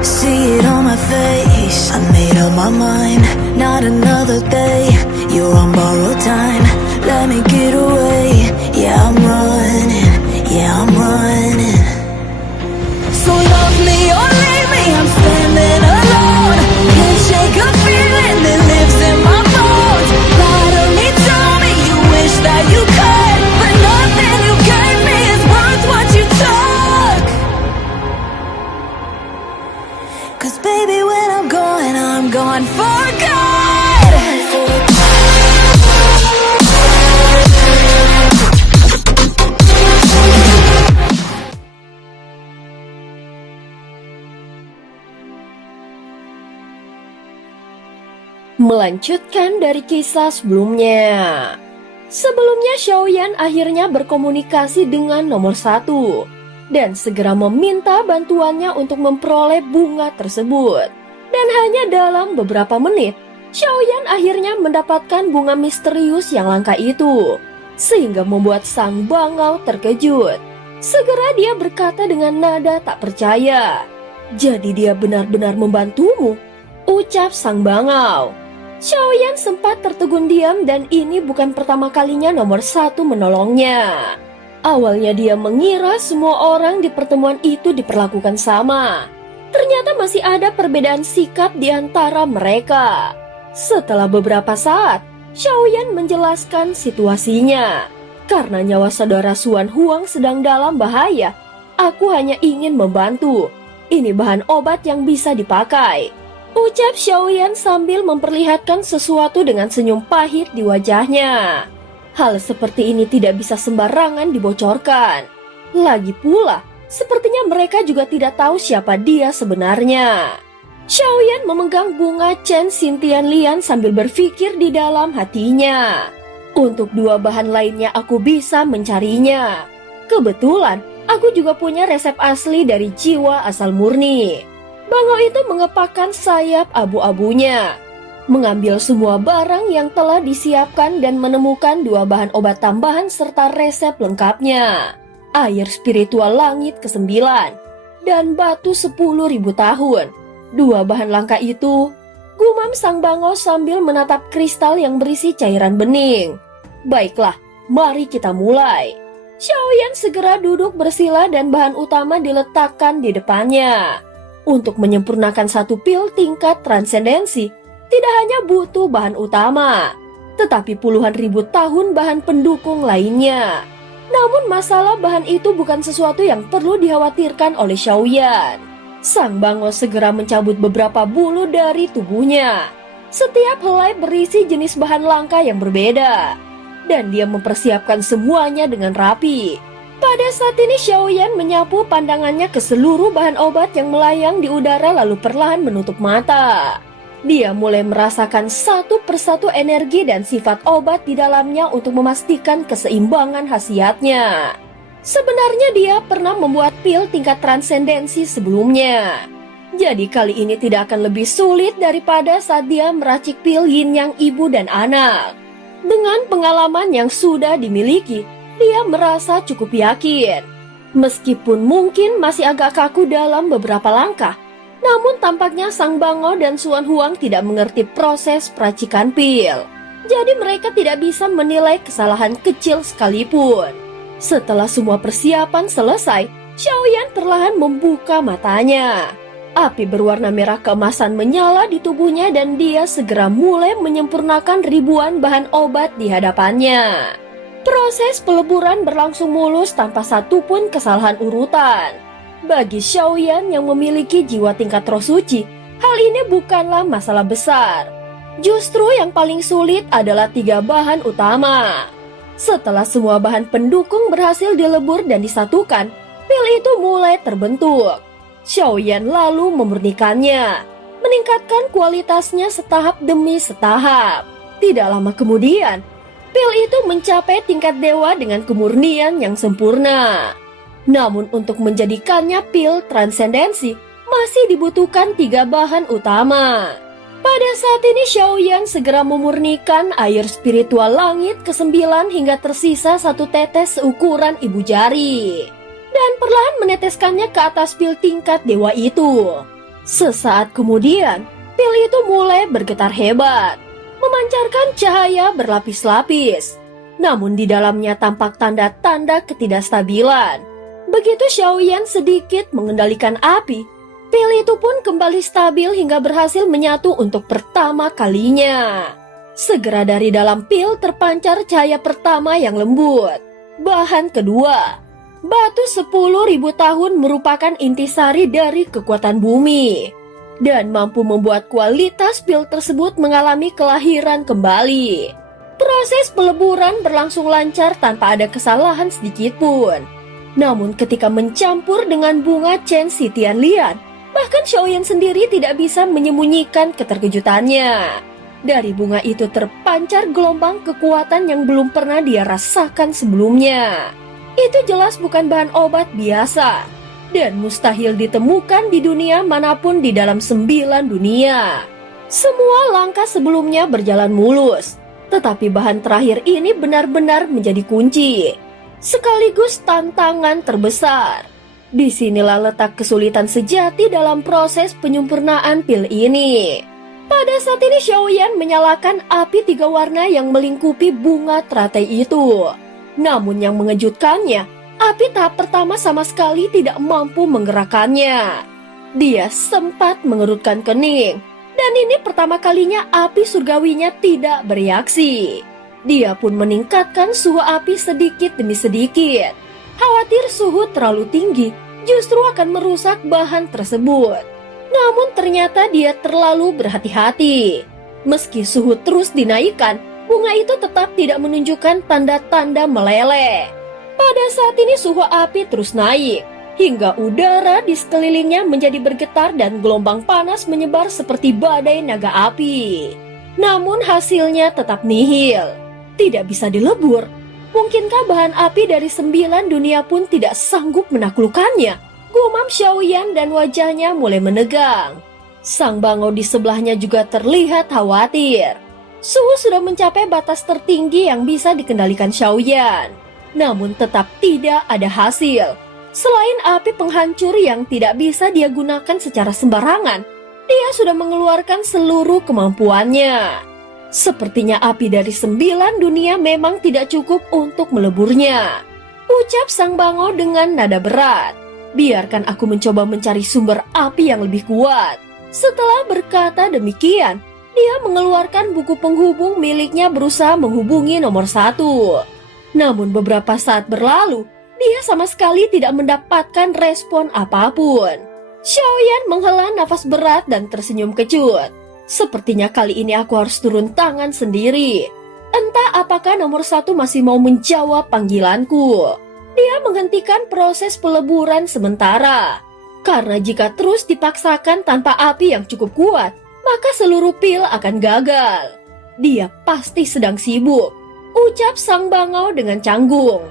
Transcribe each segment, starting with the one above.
See it on my face, I made up my mind. Not another day, you're on borrowed time. Let me get away, yeah I'm running, yeah I'm running. So love me or leave me, I'm standing alone. Can't shake a feeling that lives in my bones. Lie to me, tell me you wish that you could, but nothing you gave me is worth what you took. 'Cause baby when I'm gone for good. Melanjutkan dari kisah sebelumnya. Sebelumnya Xiaoyan akhirnya berkomunikasi dengan nomor 1 dan segera meminta bantuannya untuk memperoleh bunga tersebut. Dan hanya dalam beberapa menit, Xiaoyan akhirnya mendapatkan bunga misterius yang langka itu, sehingga membuat sang bangau terkejut. Segera dia berkata dengan nada tak percaya, "Jadi dia benar-benar membantumu?" ucap sang bangau. Xiaoyan sempat tertegun diam dan ini bukan pertama kalinya nomor 1 menolongnya. Awalnya dia mengira semua orang di pertemuan itu diperlakukan sama. Ternyata masih ada perbedaan sikap di antara mereka. Setelah beberapa saat, Xiaoyan menjelaskan situasinya. Karena nyawa saudara Suan Huang sedang dalam bahaya, aku hanya ingin membantu. Ini bahan obat yang bisa dipakai, ucap Xiaoyan sambil memperlihatkan sesuatu dengan senyum pahit di wajahnya. Hal seperti ini tidak bisa sembarangan dibocorkan. Lagi pula, sepertinya mereka juga tidak tahu siapa dia sebenarnya. Xiaoyan memegang bunga Chen Xintian Lian sambil berpikir di dalam hatinya. Untuk 2 bahan lainnya aku bisa mencarinya. Kebetulan, aku juga punya resep asli dari jiwa asal murni. Bangau itu mengepakkan sayap abu-abunya, mengambil semua barang yang telah disiapkan dan menemukan 2 bahan obat tambahan serta resep lengkapnya. Air spiritual langit ke-9 dan batu 10.000 tahun. 2 bahan langka itu, gumam sang bangau sambil menatap kristal yang berisi cairan bening. Baiklah, mari kita mulai. Xiaoyan segera duduk bersila dan bahan utama diletakkan di depannya. Untuk menyempurnakan satu pil tingkat transendensi, tidak hanya butuh bahan utama, tetapi puluhan ribu tahun bahan pendukung lainnya. Namun masalah bahan itu bukan sesuatu yang perlu dikhawatirkan oleh Xiaoyan. Sang bangau segera mencabut beberapa bulu dari tubuhnya. Setiap helai berisi jenis bahan langka yang berbeda, dan dia mempersiapkan semuanya dengan rapi. Pada saat ini Xiaoyan menyapu pandangannya ke seluruh bahan obat yang melayang di udara lalu perlahan menutup mata. Dia mulai merasakan satu persatu energi dan sifat obat di dalamnya untuk memastikan keseimbangan khasiatnya. Sebenarnya dia pernah membuat pil tingkat transendensi sebelumnya. Jadi kali ini tidak akan lebih sulit daripada saat dia meracik pil yin yang ibu dan anak. Dengan pengalaman yang sudah dimiliki, dia merasa cukup yakin. Meskipun mungkin masih agak kaku dalam beberapa langkah, namun tampaknya sang bangau dan Suan Huang tidak mengerti proses peracikan pil. Jadi mereka tidak bisa menilai kesalahan kecil sekalipun. Setelah semua persiapan selesai, Xiaoyan perlahan membuka matanya. Api berwarna merah keemasan menyala di tubuhnya dan dia segera mulai menyempurnakan ribuan bahan obat di hadapannya. Proses peleburan berlangsung mulus tanpa satupun kesalahan urutan. Bagi Xiaoyan yang memiliki jiwa tingkat roh suci, hal ini bukanlah masalah besar. Justru yang paling sulit adalah 3 bahan utama. Setelah semua bahan pendukung berhasil dilebur dan disatukan, pil itu mulai terbentuk. Xiaoyan lalu memurnikannya, meningkatkan kualitasnya setahap demi setahap. Tidak lama kemudian, pil itu mencapai tingkat dewa dengan kemurnian yang sempurna. Namun untuk menjadikannya pil transendensi, masih dibutuhkan 3 bahan utama. Pada saat ini Xiaoyan segera memurnikan air spiritual langit ke-9 hingga tersisa 1 tetes seukuran ibu jari. Dan perlahan meneteskannya ke atas pil tingkat dewa itu. Sesaat kemudian, pil itu mulai bergetar hebat, memancarkan cahaya berlapis-lapis. Namun di dalamnya tampak tanda-tanda ketidakstabilan. Begitu Xiaoyan sedikit mengendalikan api, pil itu pun kembali stabil hingga berhasil menyatu untuk pertama kalinya. Segera dari dalam pil terpancar cahaya pertama yang lembut. Bahan kedua, batu 10.000 tahun merupakan intisari dari kekuatan bumi dan mampu membuat kualitas pil tersebut mengalami kelahiran kembali. Proses peleburan berlangsung lancar tanpa ada kesalahan sedikit pun. Namun ketika mencampur dengan bunga Chen Si Tianlian, bahkan Xiaoyan sendiri tidak bisa menyembunyikan keterkejutannya. Dari bunga itu terpancar gelombang kekuatan yang belum pernah dia rasakan sebelumnya. Itu jelas bukan bahan obat biasa dan mustahil ditemukan di dunia manapun di dalam 9 dunia. Semua langkah sebelumnya berjalan mulus, tetapi bahan terakhir ini benar-benar menjadi kunci, sekaligus tantangan terbesar. Disinilah letak kesulitan sejati dalam proses penyempurnaan pil ini. Pada saat ini Xiaoyan menyalakan api 3 warna yang melingkupi bunga teratai itu. Namun yang mengejutkannya, api tahap pertama sama sekali tidak mampu menggerakkannya. Dia sempat mengerutkan kening, dan ini pertama kalinya api surgawinya tidak bereaksi. Dia pun meningkatkan suhu api sedikit demi sedikit. Khawatir suhu terlalu tinggi justru akan merusak bahan tersebut. Namun ternyata dia terlalu berhati-hati. Meski suhu terus dinaikkan, bunga itu tetap tidak menunjukkan tanda-tanda meleleh. Pada saat ini suhu api terus naik, hingga udara di sekelilingnya menjadi bergetar dan gelombang panas menyebar seperti badai naga api. Namun hasilnya tetap nihil, tidak bisa dilebur. Mungkinkah bahan api dari 9 dunia pun tidak sanggup menaklukkannya? Gumam Xiaoyan dan wajahnya mulai menegang. Sang bangau di sebelahnya juga terlihat khawatir. Suhu sudah mencapai batas tertinggi yang bisa dikendalikan Xiaoyan. Namun tetap tidak ada hasil. Selain api penghancur yang tidak bisa dia gunakan secara sembarangan, dia sudah mengeluarkan seluruh kemampuannya. Sepertinya api dari 9 dunia memang tidak cukup untuk meleburnya. Ucap sang bangau dengan nada berat. Biarkan aku mencoba mencari sumber api yang lebih kuat. Setelah berkata demikian, dia mengeluarkan buku penghubung miliknya berusaha menghubungi nomor 1. Namun beberapa saat berlalu, dia sama sekali tidak mendapatkan respon apapun. Xiaoyan menghela nafas berat dan tersenyum kecut. Sepertinya kali ini aku harus turun tangan sendiri. Entah apakah nomor 1 masih mau menjawab panggilanku. Dia menghentikan proses peleburan sementara. Karena jika terus dipaksakan tanpa api yang cukup kuat, maka seluruh pil akan gagal. Dia pasti sedang sibuk, ucap sang bangau dengan canggung.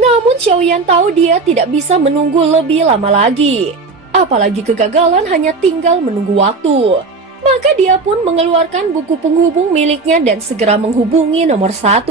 Namun Xiaoyan tahu dia tidak bisa menunggu lebih lama lagi. Apalagi kegagalan hanya tinggal menunggu waktu. Maka dia pun mengeluarkan buku penghubung miliknya dan segera menghubungi nomor 1.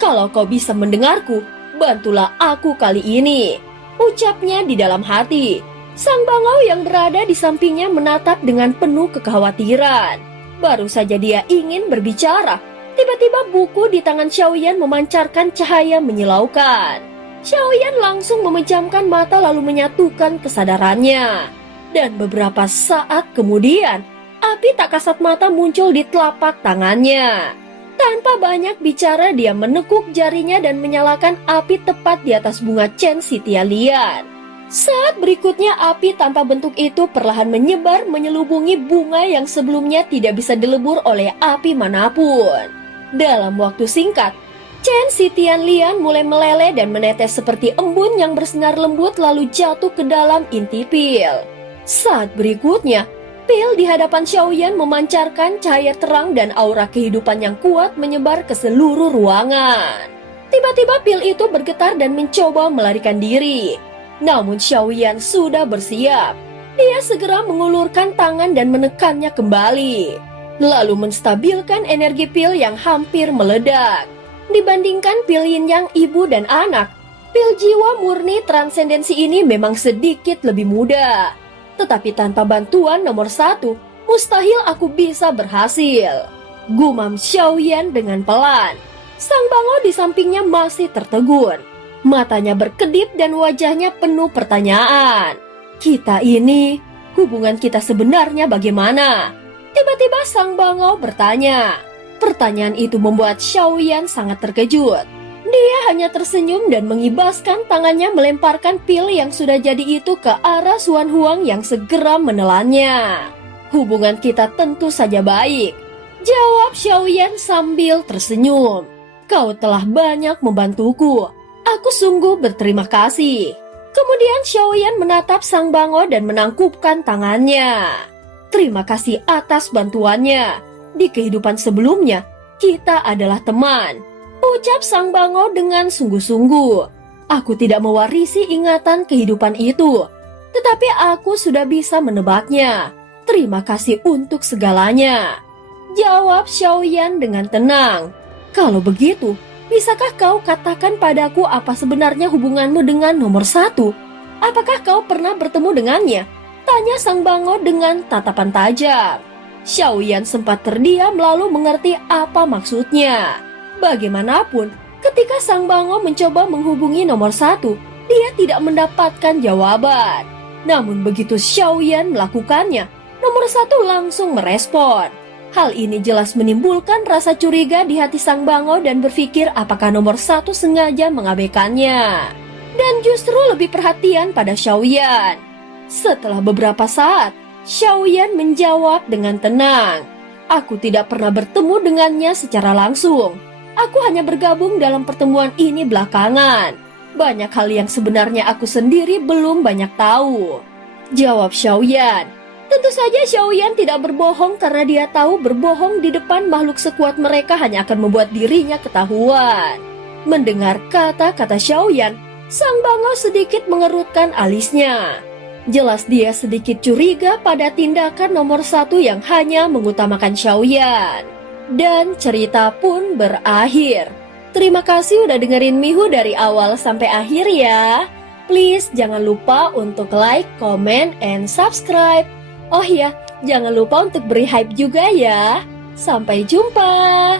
Kalau kau bisa mendengarku, bantulah aku kali ini, ucapnya di dalam hati. Sang bangau yang berada di sampingnya menatap dengan penuh kekhawatiran. Baru saja dia ingin berbicara, tiba-tiba buku di tangan Xiaoyan memancarkan cahaya menyilaukan. Xiaoyan langsung memejamkan mata lalu menyatukan kesadarannya. Dan beberapa saat kemudian, api tak kasat mata muncul di telapak tangannya. Tanpa banyak bicara, dia menekuk jarinya dan menyalakan api tepat di atas bunga Chen Si Tianlian. Saat berikutnya, api tanpa bentuk itu perlahan menyebar menyelubungi bunga yang sebelumnya tidak bisa dilebur oleh api manapun. Dalam waktu singkat, Chen Si Tianlian mulai meleleh dan menetes seperti embun yang bersinar lembut lalu jatuh ke dalam inti pil. Saat berikutnya, pil di hadapan Xiaoyan memancarkan cahaya terang dan aura kehidupan yang kuat menyebar ke seluruh ruangan. Tiba-tiba pil itu bergetar dan mencoba melarikan diri. Namun Xiaoyan sudah bersiap. Dia segera mengulurkan tangan dan menekannya kembali, lalu menstabilkan energi pil yang hampir meledak. Dibandingkan pil yin yang ibu dan anak, pil jiwa murni transendensi ini memang sedikit lebih mudah. Tetapi tanpa bantuan nomor 1, mustahil aku bisa berhasil. Gumam Xiaoyan dengan pelan. Sang Bango di sampingnya masih tertegun. Matanya berkedip dan wajahnya penuh pertanyaan. Kita ini, hubungan kita sebenarnya bagaimana? Tiba-tiba Sang Bango bertanya. Pertanyaan itu membuat Xiaoyan sangat terkejut. Dia hanya tersenyum dan mengibaskan tangannya melemparkan pil yang sudah jadi itu ke arah Xuan Huang yang segera menelannya. Hubungan kita tentu saja baik, jawab Xiaoyan sambil tersenyum. Kau telah banyak membantuku. Aku sungguh berterima kasih. Kemudian Xiaoyan menatap Sang Bango dan menangkupkan tangannya. Terima kasih atas bantuannya. Di kehidupan sebelumnya, kita adalah teman, ucap Sang Bango dengan sungguh-sungguh. Aku tidak mewarisi ingatan kehidupan itu, tetapi aku sudah bisa menebaknya. Terima kasih untuk segalanya, jawab Xiaoyan dengan tenang. Kalau begitu, bisakah kau katakan padaku apa sebenarnya hubunganmu dengan nomor 1? Apakah kau pernah bertemu dengannya? Tanya Sang Bango dengan tatapan tajam. Xiaoyan sempat terdiam lalu mengerti apa maksudnya. Bagaimanapun, ketika Sang Bango mencoba menghubungi nomor 1, dia tidak mendapatkan jawaban. Namun begitu Xiaoyan melakukannya, nomor 1 langsung merespon. Hal ini jelas menimbulkan rasa curiga di hati Sang Bango dan berpikir apakah nomor 1 sengaja mengabaikannya. Dan justru lebih perhatian pada Xiaoyan. Setelah beberapa saat, Xiaoyan menjawab dengan tenang. Aku tidak pernah bertemu dengannya secara langsung. Aku hanya bergabung dalam pertemuan ini belakangan. Banyak hal yang sebenarnya aku sendiri belum banyak tahu, jawab Xiaoyan. Tentu saja Xiaoyan tidak berbohong karena dia tahu berbohong di depan makhluk sekuat mereka hanya akan membuat dirinya ketahuan. Mendengar kata-kata Xiaoyan, Sang Bango sedikit mengerutkan alisnya. Jelas dia sedikit curiga pada tindakan nomor 1 yang hanya mengutamakan Xiaoyan. Dan cerita pun berakhir. Terima kasih udah dengerin Mihu dari awal sampai akhir ya. Please jangan lupa untuk like, comment, and subscribe. Oh ya, jangan lupa untuk beri hype juga ya. Sampai jumpa.